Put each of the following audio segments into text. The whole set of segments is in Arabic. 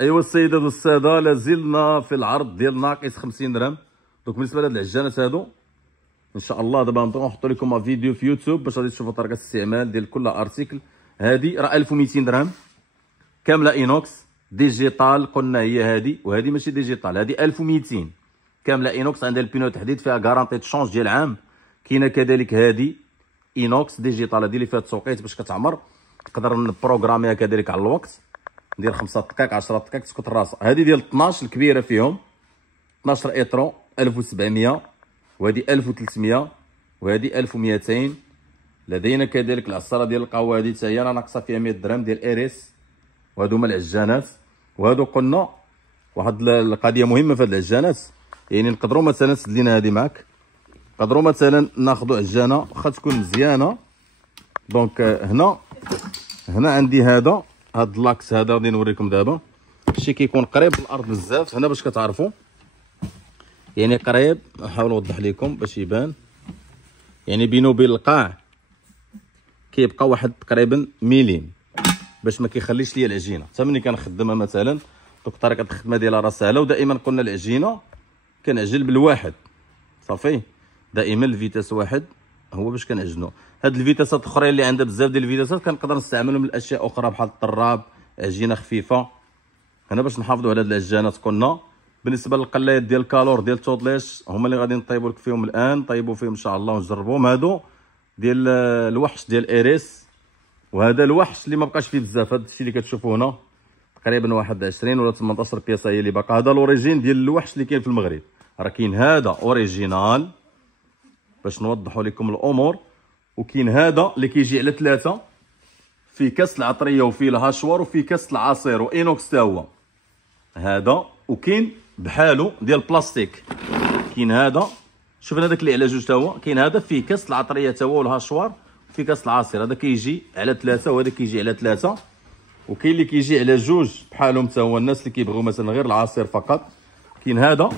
ايوا السيدات والساده، لازلنا في العرض ديال ناقص 50 درهم. دونك بالنسبه لهاد العجانات هادو ان شاء الله دابا نبغيو نحطوا لكم فيديو في يوتيوب باش غادي تشوفوا طريقه الاستعمال ديال كل ارتيكل. هادي راه 1200 درهم كامله اينوكس ديجيتال، قلنا هي هادي، وهادي ماشي ديجيتال، هادي 1200 كامله اينوكس، عندها البينو تحديد، فيها غارانتي تشونج ديال عام. كاينه كذلك هادي اينوكس ديجيتال، هادي اللي فيها التوقيت باش كتعمر، نقدر نبروغراميها كذلك على الوقت، ندير 5 دقائق 10 دقائق تسكت الراس. هادي ديال 12 الكبيره فيهم 12 اطرو 1700، وهادي 1300، وهادي 1200. لدينا كذلك العصاره ديال القهوه، هادي حتى هي راه ناقصه فيها 100 درهم ديال اريس. وهادو هما العجانات. وهادو قلنا واحد القضيه مهمه في هاد العجانات، يعني نقدروا مثلا سد لينا هادي معاك، نقدروا مثلا ناخذوا عجانه واخا تكون مزيانه. دونك هنا عندي هذا هاد اللاكس، هذا غادي نوريكم دابا. شي كيكون قريب للارض بزاف هنا باش كتعرفوا، يعني قريب. نحاول نوضح لكم باش يبان، يعني بينه وبين القاع كيبقى واحد تقريبا ميليم باش ما كيخليش ليا العجينه حتى ملي كنخدمها مثلا. دونك طريقه الخدمه ديالها راه سهله، ودائما قلنا العجينه كنعجن بالواحد صافي، دائما الفيتاس واحد هو باش كنعجنو. هاد الفيتاسات الاخرين اللي عندها بزاف ديال الفيتاسات كنقدر نستعملهم لاشياء اخرى بحال الطراب، عجينه خفيفه. هنا باش نحافظوا على هاد العجانات قلنا. بالنسبه للقلايات ديال الكالور ديال تودليش هما اللي غادي نطيبوا لك فيهم الان، طيبوا فيهم ان شاء الله ونجربوهم. هادو ديال الوحش ديال اريس، وهذا الوحش اللي ما بقاش فيه بزاف. هاد الشيء اللي كتشوفوا هنا تقريبا واحد 20 ولا 18 بياسه هي اللي باقا. هذا الاوريجين ديال الوحش اللي كاين في المغرب، راه كاين هذا اوريجينال باش نوضحوا لكم الامور، وكاين هذا اللي كيجي على 3 في كاس العطريه وفيه الهاشوار وفيه كاس العصير واينوكس تا هو هذا. وكاين بحالو ديال البلاستيك، كاين هذا شوفنا هذاك اللي على جوج تا هو، كاين هذا فيه كاس العطريه تا هو والهاشوار وفيه كاس العصير، هذا كيجي على 3 وهذا كيجي على 3. وكاين اللي كيجي على جوج بحالهم تا هو الناس اللي كيبغيو مثلا غير العصير فقط. كاين هذا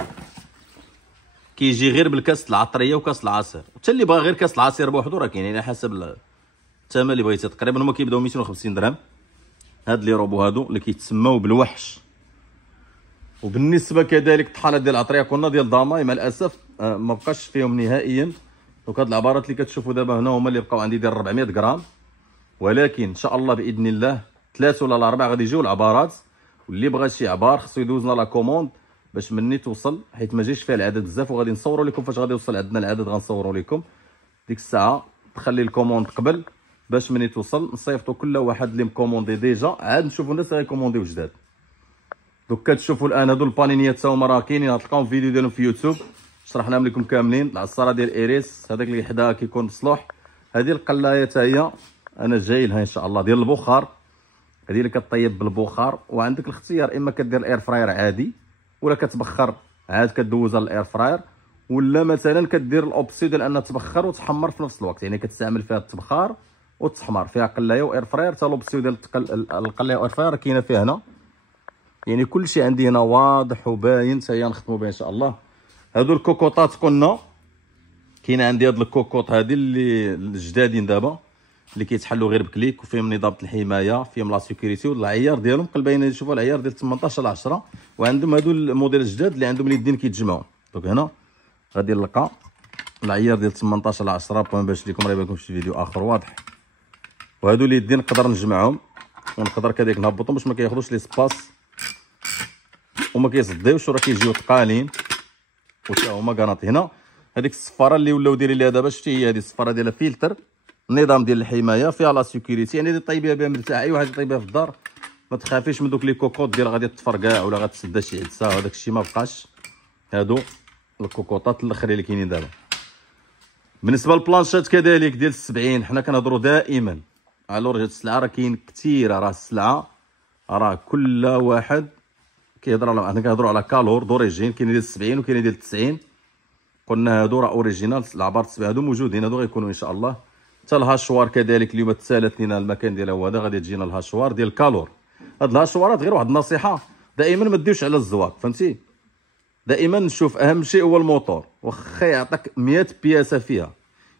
كيجي غير بالكاس العطريه وكاس العصير، حتى اللي بغى غير كاس العصير بوحدو راه كاين، يعني حسب الثمن اللي بغيتي. تقريبا هما كيبداو 250 درهم هاد لي روبو هادو اللي كيتسموا بالوحش. وبالنسبه كذلك الطحانات ديال العطريه قلنا ديال داماي مع الاسف ما بقاش فيهم نهائيا. دونك هاد العبارات اللي كتشوفوا دابا هنا هما اللي بقاو عندي ديال 400 غرام، ولكن ان شاء الله باذن الله 3 ولا 4 غادي يجيو العبارات. واللي بغى شي عبار خصو يدوزنا لا كوموند باش مني توصل، حيت ما جايش فيها العدد بزاف، وغادي نصوروا لكم فاش غادي يوصل عندنا العدد غنصوروا لكم. ديك الساعه تخلي الكوموند قبل باش مني توصل نصيفطوا كل واحد اللي مكوموندي ديجا، عاد نشوفوا الناس اللي غيكومونديو جداد. دوك كتشوفوا الان هادو البانينيات تا هما راه كاينين، غتلقاوهم فيديو ديالهم في يوتيوب شرحناهم لكم كاملين. العصاره ديال ايريس هذاك اللي حداها كيكون مصلوح. هذه القلايه تا هي انا جاي لها ان شاء الله ديال البخار، هذه اللي كطيب بالبخار. وعندك الاختيار اما كدير الاير فراير عادي، ولا كتبخر عاد كدوزها للاير فراير، ولا مثلا كدير الاوبسيون ديال انها تبخر وتحمر في نفس الوقت، يعني كتستعمل فيها التبخار والتحمار. فيها قلايه واير فراير، حتى الاوبسيون ديال القلايه واير فراير كاينه فيها هنا، يعني كلشي عندي هنا واضح وباين. حتى هي نخدموا بها ان شاء الله. هادو الكوكوطات قلنا كاين عندي هاد الكوكوط هادي اللي الجدادين دابا اللي كيتحلوا غير بكليك، وفيهم نظام الحمايه، فيهم لا سيكوريتي، والعيار ديالهم قلبين شوفوا العيار ديال 18 ل 10. وعندهم هادو الموديل الجداد اللي عندهم اليدين كيتجمعوا. دونك هنا غادي نلقى العيار ديال 18 ل 10 بوين باش ليكم راه يبان شي فيديو اخر واضح. وهادو اليدين نقدر نجمعهم ونقدر كذلك نهبطهم باش ما كياخذوش لي سباس وما كيصديوش، وراه كيجيو ثقالين وتا هما كاناطي. هنا هذيك الصفاره اللي ولاو دايرين ليها دابا، شتي هي هذه الصفاره ديالها فلتر، النظام ديال الحمايه، فيها لا سيكوريتي، يعني طيبيها بها مرتاح. اي واحد يطيبها في الدار ما تخافيش من دوك لي كوكوط ديال غادي تفركاع ولا غتسدى شي عدسه، هذاك الشيء ما بقاش. هادو الكوكوطات الاخرين اللي كاينين دابا. بالنسبه للبلانشات كذلك ديال 70 حنا كنهضروا دائما على رجال السلعه، راه كاين كثيره، راه السلعه راه كل واحد كيهضر على، حنا كنهضروا على كالور دوريجين، كاين ديال 70 وكاين ديال 90. قلنا هادو راه اوريجينال، العبار 70 هادو موجودين، هادو غيكونوا ان شاء الله. حتى الهاشوار كذلك اليوم تسالت لينا المكان ديالها هو هذا، غادي تجينا الهاشوار ديال كالور. هاد الهاشوارات غير واحد النصيحه، دائما ما ديوش على الزواق، فهمتي؟ دائما نشوف اهم شيء هو الموتور، واخا يعطيك 100 بياسه فيها،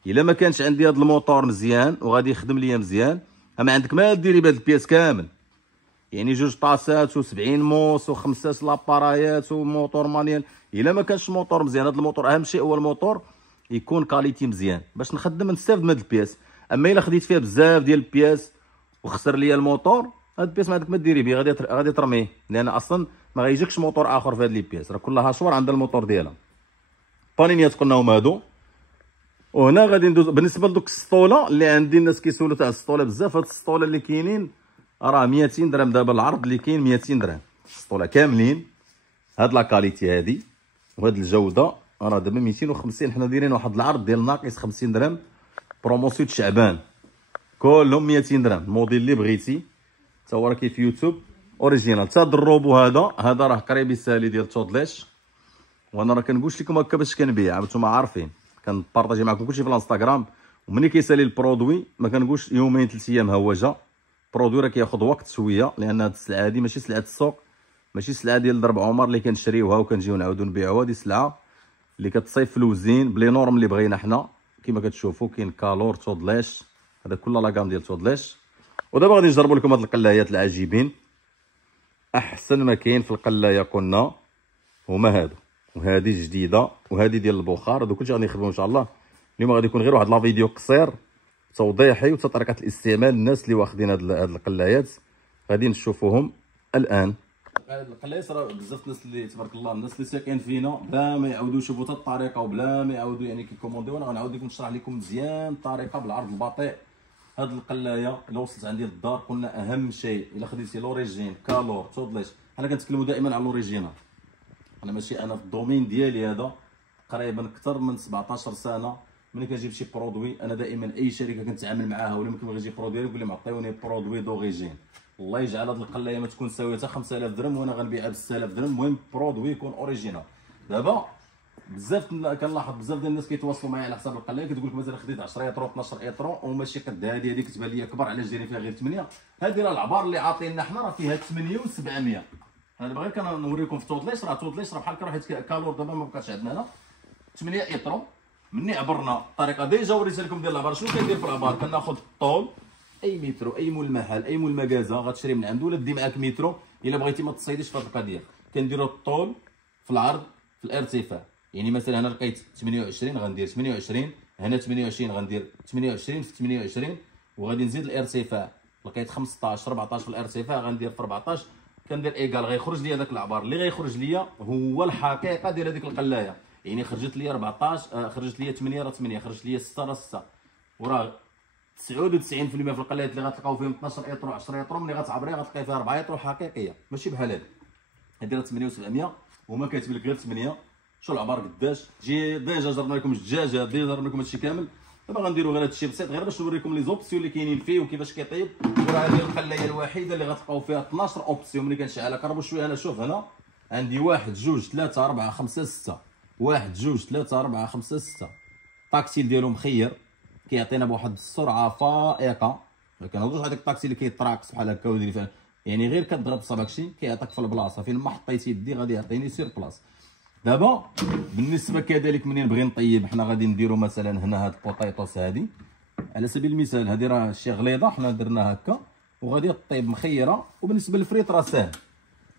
الا ما كانش عندي هاد الموتور مزيان وغادي يخدم ليا مزيان، اما عندك ما ديري بهاد البياس كامل. يعني 2 طاسات و70 موس و5 لابارايات وموتور مانيال. الا ما كانش الموتور مزيان، هذا الموتور اهم شيء هو الموتور يكون كاليتي مزيان باش نخدم نستافد من هاد البياس. اما الا خديت فيها بزاف ديال البياس وخسر ليا الموتور، هاد البياس ما عندك ما ديري به، غادي ترميه، لان اصلا ما غيجيكش موتور اخر في هاد لي بياس، راه كلها شوار عندها الموتور ديالها. بانينيات قلنا هما هادو. وهنا غادي ندوز بالنسبه لدوك السطوله اللي عندي، الناس كيسولوا تاع السطوله بزاف. هاد السطوله اللي كاينين راه 200 درهم دابا، العرض اللي كاين 200 درهم السطوله كاملين. هاد لا كاليتي هادي وهاد الجوده راه دابا 250. حنا دايرين واحد العرض ديال ناقص 50 درهم بروموسيون شعبان، كلهم 200 درهم. الموديل اللي بغيتي تا هو راه كاين في يوتيوب اوريجينال. تا الروبو هذا راه قريب يسالي ديال تودليش، وانا راه كنقولش لكم هكا باش كنبيع، نتوما عارفين كنبارطاجي معكم كلشي في الانستغرام. وملي كيسالي البرودوي ما كنقولش يومين 3 ايام هوجه. البرودوي راه كياخذ وقت شويه، لان هاد السلعه هادي ماشي سلعه السوق، ماشي سلعه ديال درب عمر اللي كنشريوها وكنجيو نعاودو نبيعوها. هادي سلعه اللي كتصايب في الوزين بلي نورم اللي بغينا حنا. كما كتشوفوا كاين كالور تودليش، هذا كله لاكام ديال تودليش. ودابا غادي نجربوا لكم هاد القلايات العجيبين. احسن ما كاين في القلايه كنا هما هادو، وهذه جديده وهذه ديال البخار. هادو كلشي غادي نخدموا ان شاء الله. اليوم غادي يكون غير واحد لا فيديو قصير توضيحي وطريقه الاستعمال. الناس اللي واخدين هاد القلايات غادي نشوفوهم الان. هاد القلايات راه بزاف الناس اللي تبارك الله، الناس اللي ساكن فينا بلا ما يعاودوا يشوفوا حتى الطريقه وبلا ما يعاودوا يعني كيكومونديو، انا غنعاود لكم نشرح لكم مزيان الطريقه بالعرض البطيء. هاد القلايه الا وصلت عندي للدار قلنا اهم شيء الا خديتي لوريجين كالور تودليش. حنا كنتكلموا دائما على لوريجينال. انا ماشي انا في الدومين ديالي هذا تقريبا اكثر من 17 سنه. ملي كنجيب شي برودوي انا دائما اي شركه كنتعامل معاها ولا ممكن يجي برودوي نقول لهم عطيوني برودوي دوريجين. الله يجعل هاد القلايه ما تكون ساويه حتى 5000 درهم وانا غنبيعها ب 6000 درهم. المهم برودوي يكون اوريجينال. دابا بزاف كنلاحظ بزاف ديال الناس كيتواصلوا معايا على حساب القلايه، كتقول لك مثلا خديت 10 اطرو 12 اطرو وماشي قد هذه كتبان لي كبر، علاش دايرين فيها غير 8؟ هذه راه العبار اللي عاطينا حنا راه فيها 8 و700. انا باغي كنوريكم في تودليش، راه تودليش راه بحال حيت كالور دابا ما بقاش عندنا هنا 8 اطرو. مني عبرنا الطريقه ديجا وريت لكم ديال العبار. شنو كندير في العبار؟ كناخذ الطول اي مترو، اي مول محل اي مول مكازا غتشري من عنده ولا دي معاك مترو الا بغيتي ما تصيديش في هذه القضيه. كنديروا الطول في العرض في الارتفاع. يعني مثلا هنا لقيت 28 غندير 28، هنا 28 غندير 28 في 28 وغادي نزيد الارتفاع. لقيت 15 14 في الارتفاع غندير في 14 كندير ايكال. غيخرج لي هذاك العبار اللي غيخرج لي هو الحقيقه ديال هذيك القلايه. يعني خرجت لي 14 خرجت لي 8 راه 8، خرجت لي 6 راه 6. وراه 99% في القلايات اللي غتلقاو فيهم 12 اطرو 10 اطرو ملي غتعبري غتلقاي فيها 4 اطرو حقيقيه ماشي بحال هذه. هذه راه 8 و700 وما كاتب لك غير 8. شو العبار قداش جي ديجا جربنا لكم الدجاجه، ديجا جربنا لكم هادشي كامل. دابا غنديروا غير هادشي بسيط غير باش نوريكم لي زوبسيون اللي كاينين فيه وكيفاش كيطيب. وراه هذه القلايه الوحيده اللي غتلقاو فيها 12 اوبسيون. ملي كنشعلها كربوا شويه. انا شوف هنا عندي 1 2 3 4 5 6 1 2 3 4 5 6. الطاكسيل ديالو مخير كيعطينا بواحد السرعه فائقه. ما كنهضروش على داك الطاكسي اللي كيطراكس بحال هكا وديري فيها، يعني غير كتضغط بصبعك شي كيعطيك في البلاصه فين ما حطيتي يدي غادي يعطيني سير بلاص. دابا بالنسبه كذلك منين نبغي نطيب حنا غادي نديرو مثلا هنا هاد البوطيطوس هادي على سبيل المثال. هادي راه شي غليظه حنا درناها هكا وغادي طيب مخيره. وبالنسبه للفريت راه ساهل.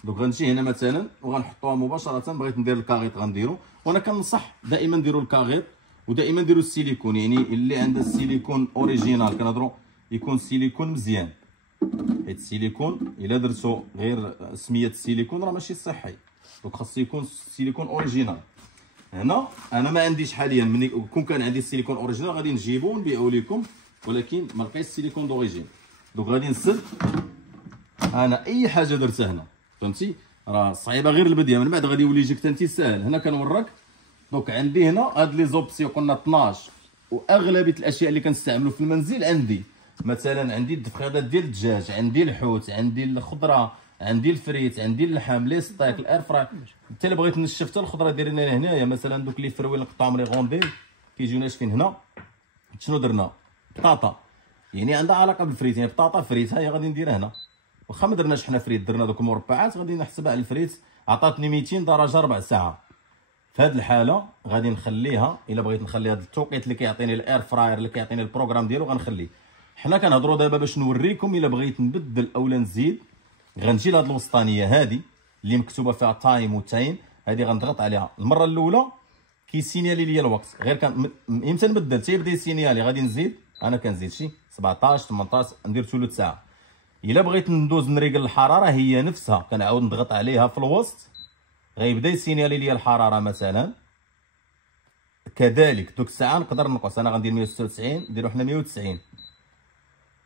دوك غنجي هنا مثلا وغنحطوها مباشره. بغيت ندير الكاغيط غنديرو، وانا كنصح دائما نديرو الكاغيط ودائما نديرو السيليكون. يعني اللي عنده السيليكون اوريجينال كنهضروا يكون سيليكون مزيان، حيت السيليكون الا درتو غير سميه السيليكون راه ماشي صحي. دونك خاصو يكون سيليكون اوريجينال. هنا انا ما عنديش حاليا، ملي كون كان عندي السيليكون اوريجينال غادي نجيبو ونبيعو لكم، ولكن ما لقيتش السيليكون دوريجين. دونك غادي نسد انا اي حاجه درتها هنا فهمتي راه صعيبه غير البديه، من بعد غادي يولي يجيك حتى انت ساهل. هنا كنوريك. دونك عندي هنا هاد لي زوبسيون قلنا 12 واغلبيه الاشياء اللي كنستعملو في المنزل عندي. مثلا عندي الدفخيضات ديال الدجاج، عندي الحوت، عندي الخضره، عندي الفريت، عندي اللحم، لي ستيك، الاير فراي. حتى الا بغيت نشف حتى الخضره دايرين هنايا. مثلا دوك لي فروي اللي نقطعهم لي غونديل كيجيو ناشفين. هنا شنو درنا؟ بطاطا، يعني عندها علاقه بالفريت، يعني بطاطا فريت ها هي غادي نديرها هنا. واخا ما درناش حنا فريت درنا دوك المربعات غادي نحسبها على الفريت. عطاتني 200 درجه ربع ساعه. في هذه الحاله غادي نخليها. الا بغيت نخلي هذا التوقيت اللي كيعطيني الاير فراير اللي كيعطيني البروغرام ديالو غنخليه. حنا كنهضروا دابا باش نوريكم الا بغيت نبدل اولا نزيد غنجي لهاد الوسطانيه هادي اللي مكتوبه فيها تايم وتايم، هادي غنضغط عليها. المره الاولى كيسينيالي ليا الوقت، غير كان امتى نبدل تيبدا يسينيالي، غادي نزيد انا كنزيد شي 17 18 ندير ثلث ساعه. الا بغيت ندوز نريقل الحراره هي نفسها كنعاود نضغط عليها في الوسط، غيبدا يسينيالي ليا الحراره مثلا. كذلك دوك الساعه نقدر نقص، انا غندير 196 نديرو حنا 190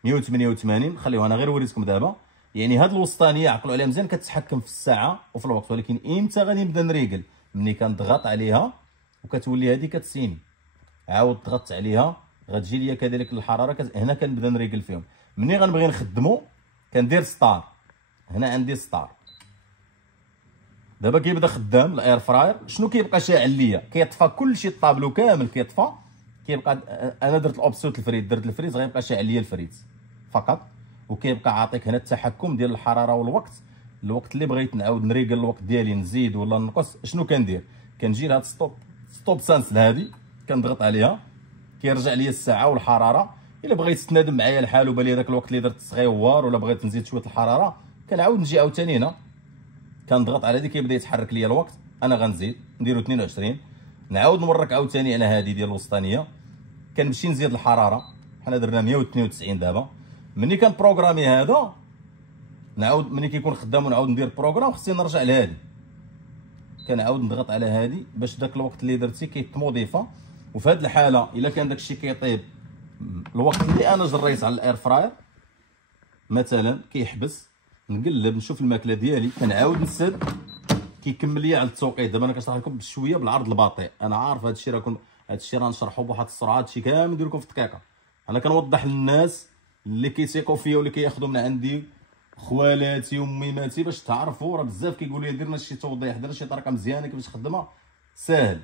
188 خليوها انا غير وريتكم دابا. يعني هاد الوسطانيه عقلوا عليها مزيان، كتحكم في الساعه وفي الوقت. ولكن امتى غادي نبدا نريقل؟ ملي كنضغط عليها وكتولي هادي كتسيني، عاود ضغطت عليها غتجي ليا كذلك الحراره هنا كنبدا نريقل فيهم. ملي غنبغي نخدمو كندير ستار، هنا عندي ستار. دابا كيبدا خدام الاير فراير. شنو كيبقى شاعل ليا؟ كيطفى كلشي، الطابلو كامل كيطفى. كيبقى انا درت الاوبسيوت الفريز، درت الفريز غيبقى شاعل ليا الفريز فقط. وكيبقى عاطيك هنا التحكم ديال الحراره والوقت. الوقت اللي بغيت نعاود نريقل الوقت ديالي نزيد ولا نقص، شنو كندير؟ كنجي لهاد ستوب سانس هادي كنضغط عليها، كيرجع ليا الساعه والحراره. الا بغيت تنادم معايا الحال وبان لي داك الوقت اللي درت صغيور ولا بغيت نزيد شويه الحراره، كنعاود نجي عاوتاني هنا كنضغط على هادي كيبدا يتحرك ليا الوقت. انا غنزيد نديرو 22، نعاود نورك عاوتاني على هادي ديال الوسطانيه. كنمشي نزيد الحراره، حنا درنا 192 دابا. ملي كان بروغرامي هذا نعاود ملي كيكون خدام ونعاود ندير بروغرام، خصني نرجع لهادي كنعاود نضغط على هادي باش داك الوقت اللي درتي كيتموديفا. وفي هاد الحاله الا كان داكشي كيطيب الوقت اللي انا جريت على الاير فراير مثلا كيحبس، نقلب نشوف الماكله ديالي كنعاود نسد كيكمل ليا على التوقيت. دابا انا كنشرح لكم بشويه بالعرض البطيء، انا عارف هادشي راه هادشي راه نشرحو بواحد السرعه، هادشي كامل ندير لكم في دقيقه. انا كنوضح للناس اللي كيثيقوا فيا واللي كياخذوا من عندي، خوالاتي وميماتي، باش تعرفوا. راه بزاف كيقولوا لي درنا شي توضيح، درنا شي طريقه مزيانه كيفاش تخدمها، ساهل.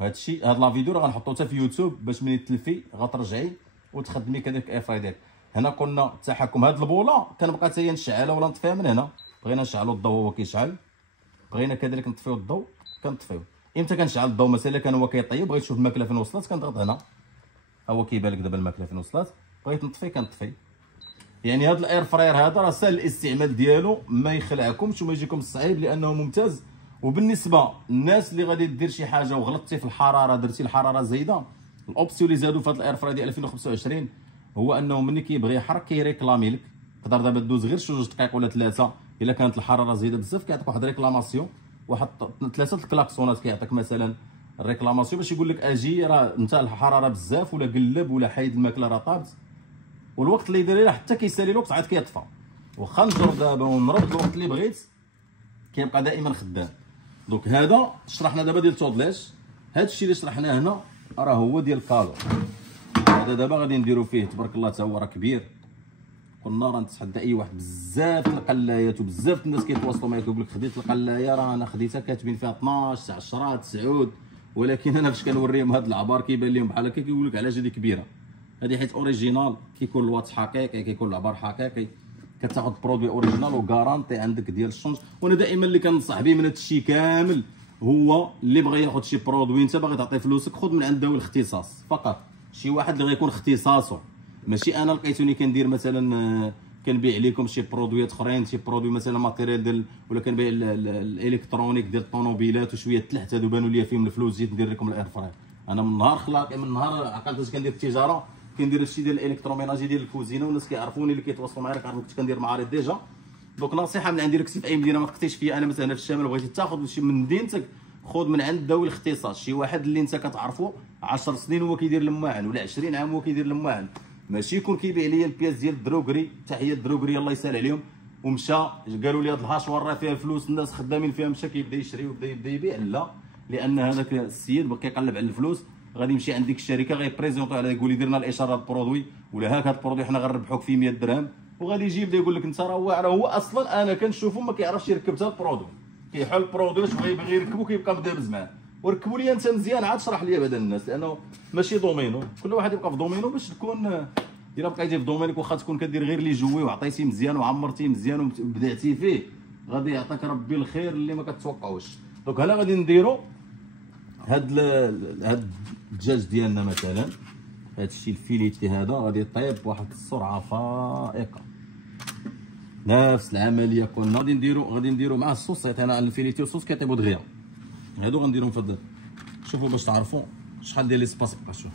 هادشي هاد لا فيديو راه غنحطو حتى في يوتيوب باش ملي تلفي غترجعي وتخدمي كذلك الاير فراي ديالك. هنا قلنا التحكم، هاد البوله كنبقى حتى هي نشعلها ولا نطفيها من هنا. بغينا نشعلو الضوء هو كيشعل، بغينا كذلك نطفيو الضوء كنطفيو. امتى كنشعل الضوء؟ مثلا الا كان هو كيطيب بغيت نشوف الماكله فين وصلت كنضغط هنا، هو كيبان لك دابا الماكله فين وصلت. بغيت نطفي كنطفي. يعني هاد الاير فراير هذا راه سهل الاستعمال ديالو، ما يخلعكمش وما يجيكم صعيب لانه ممتاز. وبالنسبه للناس اللي غادي دير شي حاجه وغلطتي في الحراره، درتي الحراره زايده، الاوبسيون اللي زادوا في هاد الاير فراير ديال 2025 هو انه ملي كيبغي يحرق كيريكلامي لك. تقدر دابا دوز غير جوج دقائق ولا ثلاثه، الا كانت الحراره زايده بزاف كيعطيك واحد ريكلاماسيون، واحد ثلاثه الكلاكسونات كيعطيك مثلا الريكلاماسيون باش يقول لك اجي راه انت الحراره بزاف ولا قلب ولا حيد الماكله راه طابت. والوقت اللي يدير ليه حتى كيسالي الوقت عاد كيطفى. واخا نجرب دابا ونربط الوقت اللي بغيت كيبقى دائما خدام. دونك هذا شرحنا دابا ديال تودلاش. هذا الشيء اللي شرحناه هنا راه هو ديال كالو. هذا دابا غادي نديرو فيه تبارك الله حتى هو راه كبير. قلنا راه نتحدى اي واحد، بزاف القلايات وبزاف الناس كيتواصلوا معايا كيقول لك خديت القلايه راه انا خديتها كاتبين فيها 12 10 9، ولكن انا فاش كنوريهم هاد العبار كيبان لهم بحال هكا كيقول لك علاش هذه كبيره. هذه حيت اوريجينال كيكون الواتش حقيقي، كيكون العبار حقيقي، كتاخذ برودوي اوريجينال وغارانتي عندك ديال الشونج. وانا دائما اللي كنصح به من هذا الشيء كامل هو اللي بغى ياخذ شي برودوي انت باغي تعطي فلوسك خذ من عند ذوي الاختصاص فقط. شي واحد اللي غيكون اختصاصه، ماشي انا لقيتوني كندير مثلا كنبيع لكم شي برودويات اخرين، شي برودوي مثلا ماتيريال ديال ولا كنبيع الالكترونيك ديال الطوموبيلات وشويه تلحت هادو بانوا ليا فيهم الفلوس جيت ندير لكم الاير فراير. انا من نهار خلاقي من نهار عقلت كندير التجاره كندير هادشي ديال الالكتروميناجي ديال الكوزينه، والناس كيعرفوني اللي كيتواصلوا معايا كيعرفوا كنت كندير معارض ديجا. دونك نصيحه من عندي لك سي في اي مدينه ما تقتيش فيا انا مثلا في الشمال بغيتي تاخذ شي من مدينتك خذ من عند ذوي الاختصاص، شي واحد اللي انت كتعرفو 10 سنين هو كيدير الماعن ولا 20 عام هو كيدير الماعن، ماشي يكون كيبيع ليا البياس ديال الدروغري. تحيه الدروغري الله يسهل عليهم، ومشى قالوا لي هاد الهاشوار راه فيها الفلوس الناس خدامين فيها، مشى كيبدا يشري ويبدا يبيع. لا، لان هذاك السيد بقى كيقلب على الفلوس، غادي يمشي عند ديك الشركه غيبريزونطو على يقول لي درنا الاشاره البرودوي ولا هاك هاد البرودوي حنا غنربحوك فيه 100 درهم، وغادي يجي يبدا يقول لك انت راه هو اصلا انا كنشوفو ما كيعرفش يركب حتى البرودوي، كيحل البرودوي واش بغى يبغي يركبو كيبقى مدابز معاه. وركبوا لي انت مزيان عاد شرح لي بعدا الناس، لانه ماشي دومينو، كل واحد يبقى في دومينو باش تكون الا بقيتي في دومينك واخا تكون كدير غير لي جوي وعطيتي مزيان وعمرتي مزيان وبدعتي فيه غادي يعطيك ربي الخير اللي ما كتوقعوش. دونك هنا غادي نديرو هاد الدجاج ديالنا مثلا، هاد الشيء الفيليتي هذا غادي يطيب بواحد السرعه فائقه. نفس العمليه قلنا غادي نديرو مع الصوص. عطينا الفيليتي والصوص كيطيبوا دغيا. هادو غنديرهم في هذا. شوفوا باش تعرفوا شحال ديال ليسباس بقى. شوف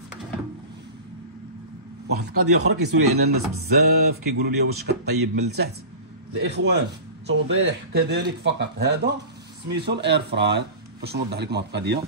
واحد القضيه اخرى كيسولي علينا الناس بزاف، كيقولوا لي واش كطيب من التحت. الاخوان توضيح كذلك فقط، هذا سميتو الاير فراي. باش نوضح لكم هاد القضيه،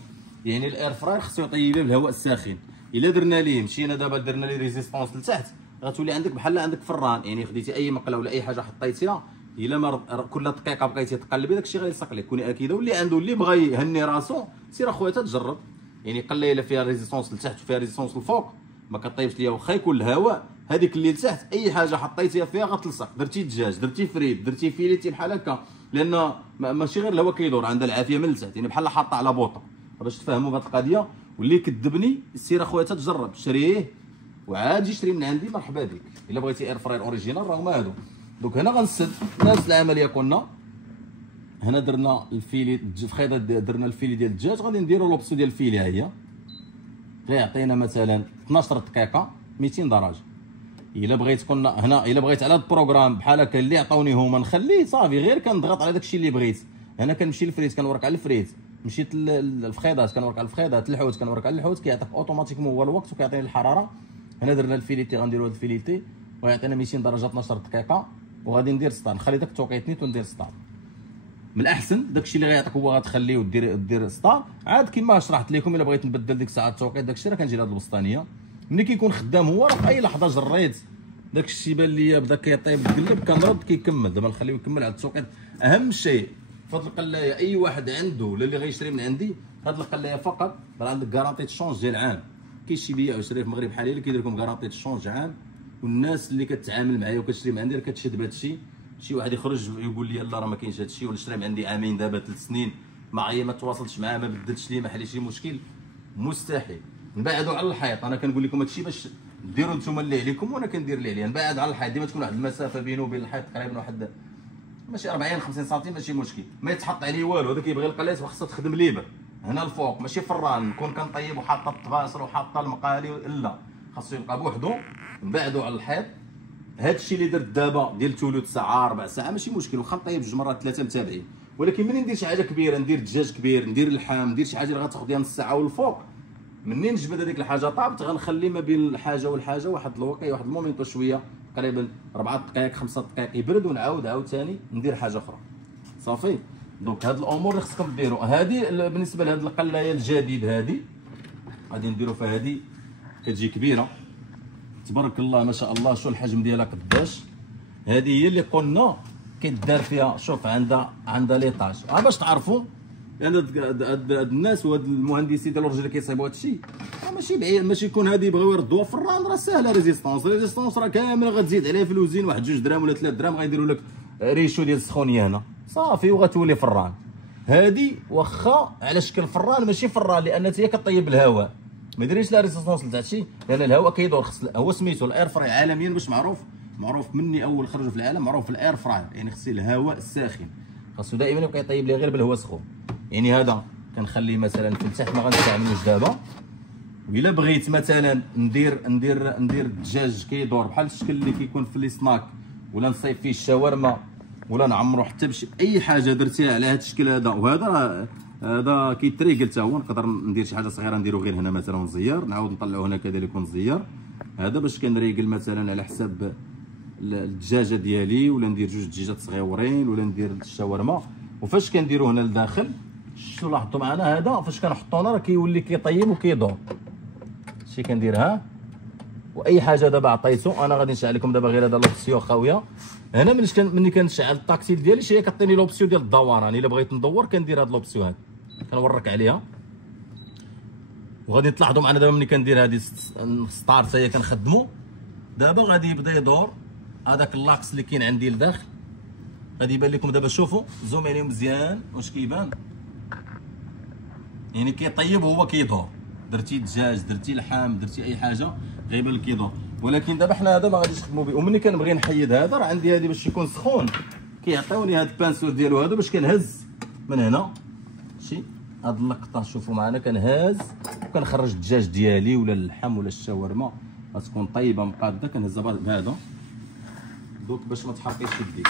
يعني الاير فراي خصو يطيب بالهواء الساخن. الا درنا ليه مشينا دابا درنا ليه ريزيستونس لتحت، غتولي عندك بحال عندك فران. يعني خديتي اي مقله ولا اي حاجه حطيتيها، الا ما كل دقيقه بقيتي تقلبي داكشي غيلصق لك. كوني اكيده. واللي عنده اللي بغى يهني راسو سير اخويا تجرب. يعني قله الا فيها ريزيستونس لتحت وفيها ريزيستونس للفوق ما كطيبش ليا، واخا يكون الهواء هذيك اللي لتحت اي حاجه حطيتيها فيها غتلصق. درتي دجاج، درتي فريد، درتي فيليتي بحال هكا، لان ماشي غير الهواء كيدور، عندها العافيه من التحت. يعني بحال حاطه على بوطه. باش تفهموا بهاد القضيه. واللي كذبني سير اخويا تجرب، شريه وعاد جي شري من عندي مرحبا بك. الا بغيتي اير فراير اوريجينال راهم هادو. دوك هنا غنسد نفس العمليه قلنا. هنا درنا الفيلي فخيضه، درنا الفيلي ديال الدجاج. غادي نديرو لوبسيو ديال الفيلي. ها هي غيعطينا مثلا 12 دقيقه 200 درجه. الا بغيت قلنا هنا، الا بغيت على البروغرام بحال هكا اللي عطاوني هما نخليه صافي، غير كنضغط على داكشي اللي بغيت. هنا كنمشي للفريت كنورك على الفريت، مشيت للفخيضات كنورك على الفخيضات، الحوت كنورك على الحوت، كيعطيك اوتوماتيكمون هو الوقت وكيعطيني الحراره. هنا درنا الفيليتي، غنديرو هاد الفيليتي ويعطينا 200 درجه 12 دقيقه. وغادي ندير ستار، نخلي داك التوقيت نيت وندير ستار. من الاحسن داكشي اللي غيعطيك هو غتخليه ودير ستار. عاد كما شرحت لكم، الا بغيت نبدل ديك الساعه التوقيت داكشي راه كنجي لهاد الوسطانيه. ملي كيكون خدام هو راه في اي لحظه جريت داكشي بان ليا بدا كيطيب قلب كنرد كيكمل. دابا نخليو يكمل على التوقيت. اهم شيء فهاد القلايه اي واحد عنده ولا اللي غيشري من عندي هاد القلايه فقط راه عندك كارونتي تشونج ديال عام. كاين شي بياع وشري في المغرب بحالي اللي كيدير لكم كارونتي تشونج عام. والناس اللي كتعامل معايا وكتشري من عندي راه كتشد بهذا الشيء. شي واحد يخرج يقول لي لا راه ما كاينش هذا الشيء، ولا شري من عندي عامين دابا 3 سنين معايا ما تواصلتش معاه ما بدلتش ليه ما حل شي مشكل، مستحيل. نبعدوا على الحيط. انا كنقول لكم هذا الشيء باش ديروا نتوما اللي عليكم وانا كندير اللي عليا. نبعد على الحيط، ديما تكون واحد المسافه بينه وبين الحيط تقريبا واحد ماشي 40 50 سنتيم ماشي مشكل. ما يتحط عليه والو. هذا كيبغي القلايص وخاصها تخدم ليبر. هنا الفوق ماشي فران نكون كنطيب وحاطه الطباصر وحاطه المقالي، لا خاصو يبقى بوحدو. نبعدوا على الحيط. هذا الشيء اللي درت دابا ديال ثلث ساعه ربع ساعه ماشي مشكل، واخا نطيب جوج مرات ثلاثه متابعين. ولكن ملي ندير شي حاجه كبيره، ندير دجاج كبير، ندير اللحم، ندير شي حاجه اللي غتاخذ ليا نص ساعه والفوق، منين نجبد هذيك الحاجه طابت غنخلي ما بين الحاجه والحاجه واحد الوقت، واحد المومنتو شويه تقريبا 4 دقائق 5 دقائق يبرد، ونعاود عاوتاني ندير حاجه اخرى صافي. دونك هاد الامور اللي خصكم ديروا. هذه بالنسبه لهاد القلايه الجديد، هذه غادي نديروا فيها. هذه كتجي كبيره تبارك الله ما شاء الله. شو الحجم ديالها قداش. هذه هي اللي قلنا كيدار فيها. شوف عندها ليطاج. باش تعرفوا يعني هاد الناس وهاد المهندسين ديال الرجل اللي كيصايبوا هاد الشيء ماشي بعيد. ماشي يكون هادي يبغيو يردوها في الران راه ساهله. ريزيستونس راه كامله غتزيد عليها في الوزين واحد 2 درهم ولا 3 درهم غيديروا لك ريشو ديال السخونيه هنا صافي وغتولي فران. هادي واخا على شكل فران ماشي فران، لان هي كطيب الهواء. ما ديريش لا ريزيستونس لتاع شي، لان الهواء كيدور. هو سميتو الاير فراي عالميا باش معروف مني اول خرجوا في العالم معروف الاير فراي. يعني خصي الهواء الساخن خاصو دائما يبقى يطيب لي غير بالهواء سخون. يعني هذا كنخليه مثلا في التحت ما غنستعملوش دابا. وإلا بغيت مثلا ندير الدجاج كيدور بحال الشكل اللي كيكون في لي سناك، ولا نصايب فيه الشاورما، ولا نعمرو حتى بشي اي حاجه درتيها على هذا الشكل هذا. وهذا هذا كيتريقل حتى هو. نقدر ندير شي حاجه صغيره نديرو غير هنا مثلا ونزير، نعاود نطلعو هنا كذلك ونزير. هذا باش كنريقل مثلا على حساب الدجاجه ديالي، ولا ندير 2 دجاجات صغيورين، ولا ندير الشاورما. وفاش كنديرو هنا لداخل شتو لاحظتوا معنا هذا فاش كنحطو راه كيولي كيطيب وكيدور. شي كنديرها. واي حاجه دابا عطيتو انا غادي نشعل لكم دابا غير هذا لوبسيون خاويه. هنا ملي كنشعل الطاكسيل ديالي شي كطيني لوبسيون ديال الدوران. الا بغيت ندور كندير هاد لوبسيون هاد كنورك عليها. وغادي تلاحظوا معنا دابا ملي كندير هادي ستار حتى هي كنخدمو. دابا غادي يبدا يدور هذاك اللاكس اللي كاين عندي لداخل. غادي يبان لكم دابا. شوفوا زوم عليه مزيان واش كيبان. يعني كيطيب وهو كيدور. درتي دجاج، درتي لحم، درتي اي حاجه غيبان لك كيدور. ولكن دابا حنا هذا ما غاديش نخدموا به. وملي كنبغي نحيد هذا راه عندي هذه باش يكون سخون كيعطيوني هذا البانسو ديالو هذا باش كنهز من هنا. شي هاد اللقطه شوفوا معنا كنهز وكنخرج الدجاج ديالي ولا اللحم ولا الشاورما غتكون طيبه مقاده. كنهزها بهذا دوك باش ما تحرقيش يديك.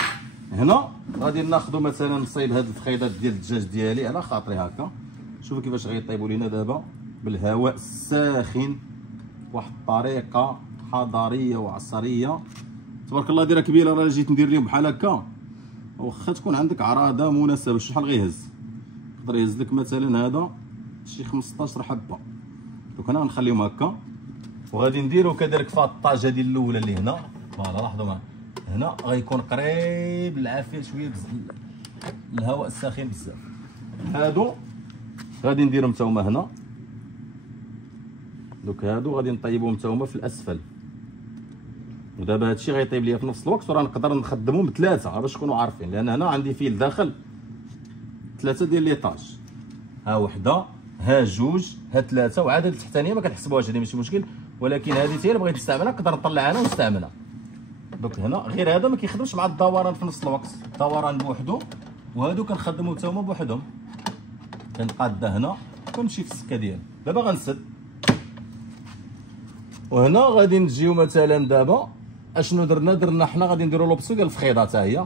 هنا غادي ناخذ مثلا نصايب هاد الفخيضات ديال الدجاج ديالي على خاطري هكا. شوفوا كيفاش غيطيبوا لينا دابا بالهواء الساخن بواحد الطريقه حضاريه وعصريه تبارك الله. دايره كبيره، راه جيت ندير لهم بحال هكا واخا تكون عندك عراضه مناسبه. شحال غيهز؟ يقدر يهز لك مثلا هذا شي 15 حبه. دوك هنا غنخليهم هكا وغادي نديرو كذلك في الطاجه ديال الاولى اللي هنا. فوالا لاحظوا معايا هنا غيكون قريب للعافيه شويه الهواء الساخن بزاف. هادو غادي نديرهم حتى هما هنا. دوك هادو غادي نطيبوهم حتى هما في الاسفل. ودابا هادشي غيطيب ليا في نفس الوقت وراه نقدر نخدمهم بثلاثه باش تكونوا عارفين، لان هنا عندي فيه الداخل 3 ديال ليطاج. ها وحده، ها جوج، ها 3، وعاد هاد التحتانيه ما كنحسبوهاش، هادي ماشي مشكل، ولكن هادي حتى الا بغيت نستعملها نقدر نطلعها انا ونستعملها. دوك هنا غير هذا ما كيخدمش مع الدوران في نفس الوقت، الدوران بوحدو وهادو كنخدمو حتى هما بوحدهم. كنقاده هنا ونمشي في السكه ديالي. دابا غنسد وهنا غادي نجيو مثلا دابا اشنو درنا حنا غادي نديرو لوبسيون ديال الفخيضه حتى هي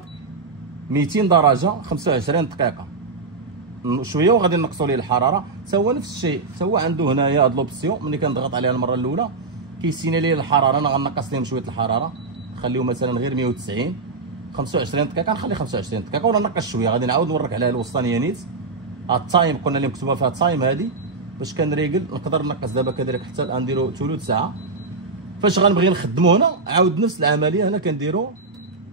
200 درجه 25 دقيقه شويه، وغادي نقصوا ليه الحراره. حتى هو نفس الشيء، حتى هو عنده هنايا هاد لوبسيون ملي كنضغط عليها المره الاولى كيسينا ليه الحراره. انا غنقص لهم شويه الحراره، نخليو مثلا غير 190 25 دقيقه، نخلي 25 دقيقه ولا نقص شويه. غادي نعاود نوريك عليها الوسطانيه نيت. التايم قلنا لهم مكتوبه فيها التايم هادي باش كنريقل. نقدر نقص دابا كذلك حتى الان نديرو ثلث ساعه. فاش غنبغي نخدمو هنا عاود نفس العمليه. هنا كنديرو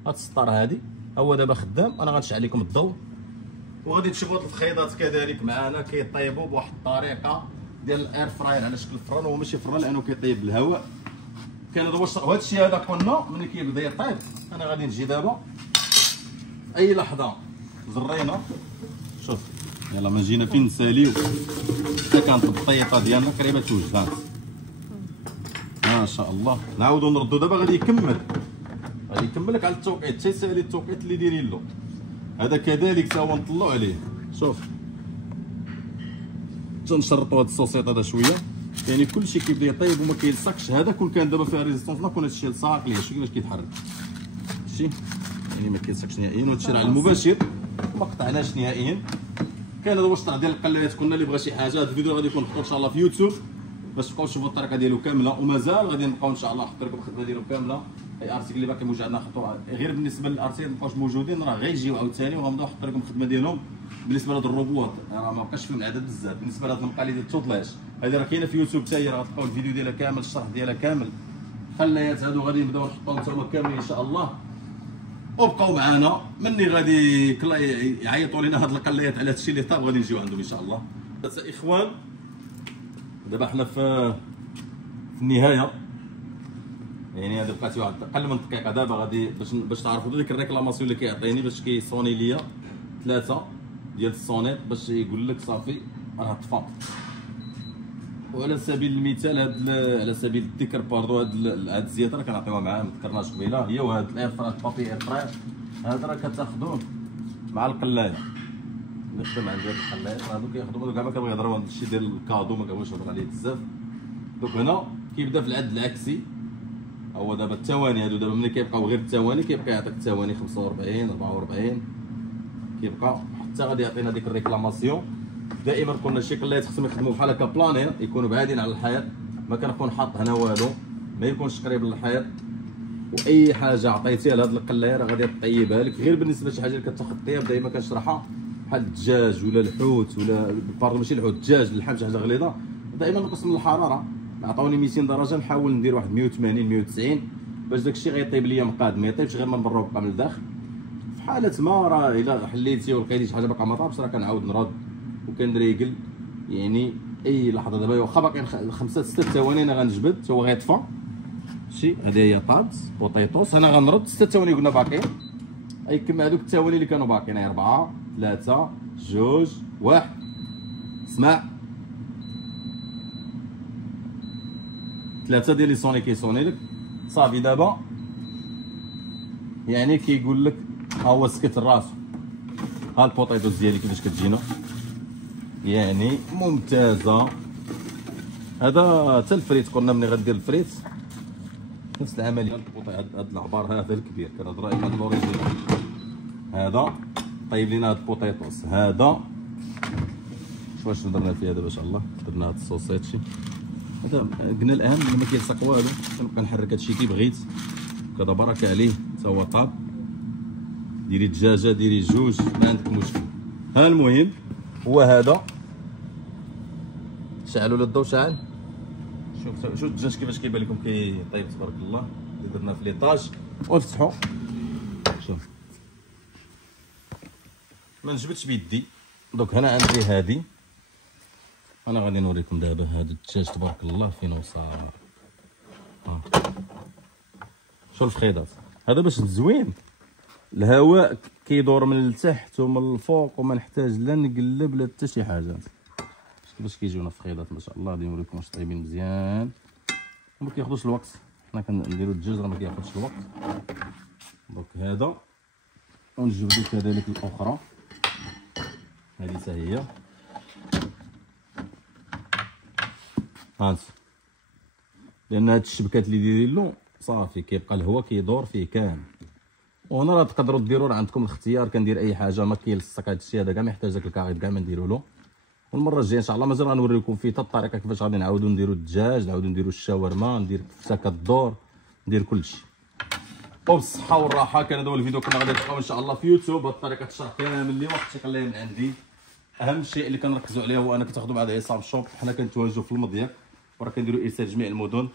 هاد السطر هادي هو دابا خدام. انا غنشعل لكم الضوء وغادي تشوفوا هاد الخيطات كذلك معنا كيطيبوا بواحد الطريقه ديال الاير فراير على شكل فران. هو ماشي فران لانه كيطيب بالهواء. كان هذا واش هاد الشيء هذا قلنا ملي كيبدا يطيب. انا غادي نجي دابا اي لحظه زرينا. شوف يلا ما جينا فين نساليو حتى كانت البطيطه ديالنا قريبه توجد. ما شاء الله. نعاودو نردو دابا. غادي يكمل لك على التوقيت تيسالي التوقيت اللي دايرين له. هذا كذلك تا هو نطلعو عليه. شوف تنشرطوا هاد الصوصيط هذا شويه، يعني كلشي كيبدا يطيب وما كيلصقش. هذا كون كان دابا فيها ريزيستونس ما كون هادشي لصاق ليه. شوف كيفاش كيتحرك هادشي، يعني ما كيلصقش نهائيا. وهادشي راه على المباشر ما قطعناش نهائيا. كان هذا واش طلع ديال القلايات. كنا اللي بغى شي حاجه هذا الفيديو غادي يكون محطوط ان شاء الله في يوتيوب باش تبقاو تشوفوا الطريقه ديالو كامله. ومازال غادي نبقاو ان شاء الله نحط لكم الخدمه ديالو كامله. اي ارتيكل اللي باقي موجود عندنا خطوه غير بالنسبه للارتيكل مابقاوش موجودين، راه غيجيو عاوتاني وغنبداو نحط لكم الخدمه ديالهم. بالنسبه لهاد الروبوات راه ما بقاش فيهم عدد بزاف. بالنسبه لهاد المقالي ديال التوطلاش هذه راه كاينه في يوتيوب حتى هي، راه غتلقاو الفيديو ديالها كامل، الشرح ديالها كامل. خلايات هادو غادي نبداو نحطوهم حتى هما كاملين ان شاء الله. وبقاو معنا مني غادي يعيطوا لنا هاد القلايات على هادشي اللي طاب غادي نجيو عندهم ان شاء الله. اخوان دابا حنا في النهايه، يعني هذا بقات واحد اقل من دقيقه. دابا غادي باش تعرفوا ديك الريكلاماسيون اللي كيعطيني باش كيصوني ليا 3 ديال الصونيط باش يقول لك صافي راه طفى. وعلى سبيل المثال على سبيل الذكر باردو هاد الزياده راه كنعطيوها معاه ما ذكرناش قبيله، هي وهاد الاير فراير بابي اير فراير هذا راه كتاخذوه مع القلايه. اللي خدم عندي هاد القلايات هادو كيخدموا كاع ما كيبغيو يهضروا هاد الشيء ديال الكادو ما كنبغيوش نهضر عليه بزاف. دوك هنا كيبدا في العد العكسي. هو دابا الثواني هادو دابا ملي كيبقاو غير الثواني كيبقى يعطيك الثواني 45 44 كيبقى حتى غادي يعطينا ديك الريكلاماسيون. دائما قلنا شي قلايات خصهم يخدموا بحال هكا بلانين، يكونوا بعادين على الحيط. ما كنكون حاط هنا والو، ما يكونش قريب للحيط. واي حاجه عطيتيها لهاد القلايه راه غادي طيبها لك. غير بالنسبه لشي حاجه اللي كتاخذ الطياب دائما كنشرحها بحال الدجاج ولا الحوت ولا باردون ماشي الحوت الدجاج اللحم شي حاجه غليظه دائما نقص من الحراره. عطاوني 200 درجه نحاول ندير واحد 180 190 باش داكشي غيطيب ليا مقاد، ما يطيبش غير من برا ويبقى من الداخل. في حاله ما راه الا حليتي ولقيتي شي حاجه باقا ما طابش راه كنعاود نرد وكنريقل. يعني اي لحظه دابا واخا باقيين 5 6 ثواني انا غنجبد حتى هو غيطفى. شي هذه هي طابت بوطيطوس. انا غنرد 6 ثواني قلنا باقيين. اي كما هذوك الثواني اللي كانوا باقيين 4 3 2 1. اسمع 3 ديال لي صوني كيصوني لك صافي. دابا يعني كيقول لك ها هو سكت راسو. ها البوطيطوس ديالي كيفاش كتجينا يعني ممتازه. هذا حتى الفريت قلنا ملي غدير الفريت نفس العمليه. هاد العبار هذا الكبير كنهضر على الاوريجينال. هذا طيب لينا هاد البوطيطوس. هذا واش درنا فيها دابا ان شاء الله؟ درنا هاد الصوص هادشي. هذا قلنا الاهم اللي ما كيلصق والو، كنبقى نحرك هادشي كي بغيت كذا. بركه عليه حتى هو طاب. ديري دجاجه ديري جوج ما عندك مشكل. ها المهم هو هذا. شعلوا لي الضو شاعل. شوف الدجاج كيفاش كيبان لكم كيطيب تبارك الله. اللي درنا في ليطاج ونفتحوا. شوف ما نجبدش بيدي. دوك هنا عندي هادي، انا غادي نوريكم دابا هذا الدجاج تبارك الله فين وصل. شوف الفخيضات هذا باش زوين. الهواء كيدور من التحت ومن الفوق وما نحتاج لا نقلب لا حتى شي حاجه. كيفاش كيجيونا الفخيضات ما شاء الله. غادي نوريكم واش طايبين مزيان وما كياخذوش الوقت. حنا كنديروا الدجاج راه ما كياخذش الوقت. دونك هذا ونجبدو كذلك الاخرى. هذه حتى هي هانت، لان هاد الشبكات اللي دايرين له صافي كيبقى الهواء كيدور فيه كامل. وهنا راه تقدروا ديروا، راه عندكم الاختيار. كندير اي حاجه ما كيلصق هاد الشيء هذا كاع ما يحتاج داك الكاريط كاع ما نديروا له. والمره الجايه ان شاء الله مازال غنوريكم فيه حتى الطريقه كيفاش غادي نعاودوا نديروا الدجاج، نعاودوا نديروا الشاورما، ندير كفته كدور، ندير كلشي. وبالصحه والراحه. كان هذا هو الفيديو كنا غادي تلقاو ان شاء الله في يوتيوب. هاد الطريقه الشرح كامل اللي وقت يخليه من عندي. اهم شيء اللي كنركزوا عليه هو انك تاخذوا مع عصام شوب. حنا كنتواجدوا في المضيق وراه كنديروا ارسال جميع المدن.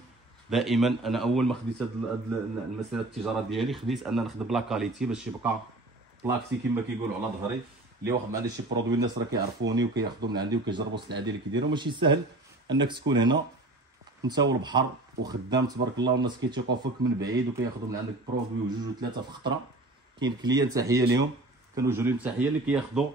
دائما انا اول ما خديت هاد المساله التجاره ديالي خديت ان نخدم بلا كاليتي باش يبقى بلاكتي كما كيقولوا على ظهري. اللي واخد معندي شي برودوي الناس راه كيعرفوني وكياخذوا من عندي وكيجربوا السلعه ديالي كيديروا. ماشي سهل انك تكون هنا انت والبحر وخدام تبارك الله والناس كيتيقوا فيك من بعيد وكياخذوا من عندك برودوي وجوج وثلاثه في خطره. كاين كليان تحيه ليهم كنوجهوا لهم تحيه اللي كياخذوا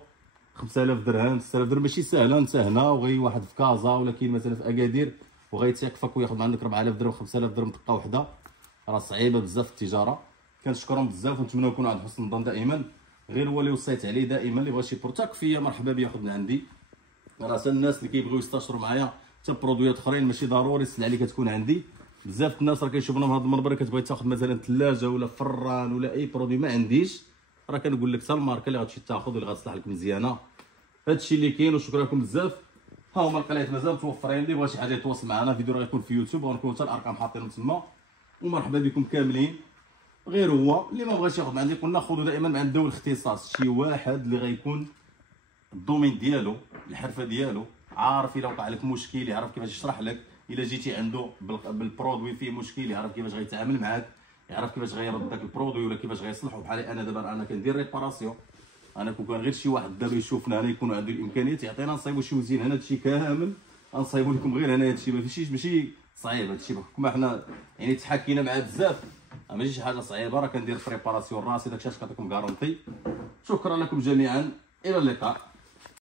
5000 درهم 6000 درهم. ماشي سهله انت هنا وغي واحد في كازا ولا كاين مثلا في اكادير وغيتيق فيك وياخذ من عندك 4000 درهم 5000 درهم دقه واحده. راه صعيبه بزاف التجاره. كنشكرهم بزاف ونتمنى يكونوا عند حسن الظن دائما. غير هو اللي وصيت عليه دائما اللي بغى شي بروتاك فيا مرحبا بيه ياخذ من عندي. راه الناس اللي كيبغيو يستشروا معايا حتى برودويات اخرين ماشي ضروري السلعه اللي كتكون عندي. بزاف الناس راه كيشوفونا من هذا المنبر كتبغي تاخذ مثلا ثلاجه ولا فران ولا اي برودوي ما عنديش. راه كنقول لك حتى الماركه اللي غتمشي تاخذ واللي غتصلح لك مزيانه. هادشي اللي كاين وشكرا لكم بزاف. ها هما القناه مازال متوفرين. اللي بغى شي حاجه يتواصل معنا فيديو راه غيكون في يوتيوب وغنكون حتى الارقام حاطينهم تما. ومرحبا بكم كاملين. غير هو اللي ما بغاش ياخذ من عندي قلنا خذوا دائما من عند ذوي الاختصاص. شي واحد اللي غيكون الدومين ديالو الحرفه ديالو عارف الا وقع لك مشكل يعرف كيفاش يشرح لك. الا جيتي عنده بالبرودوي فيه مشكل يعرف كيفاش غيتعامل معاك، يعرف كيفاش غيرد داك البرودوي ولا كيفاش غيصلحو. بحالي انا دابا انا كندير ريباراسيون. انا كون كان غير شي واحد دابا يشوفنا هنا يكون عنده الامكانيات يعطينا نصايبو شي وزين هنا هادشي كامل غنصايبو لكم غير هنا. هادشي ماشي صعيب. هادشي بحكم حنا يعني تحاكينا معاه بزاف ماشي شي حاجه صعيبه. راه كندير بريباراسيون راسي داكشي اش كنعطيكم كارونتي. شكرا لكم جميعا الى اللقاء.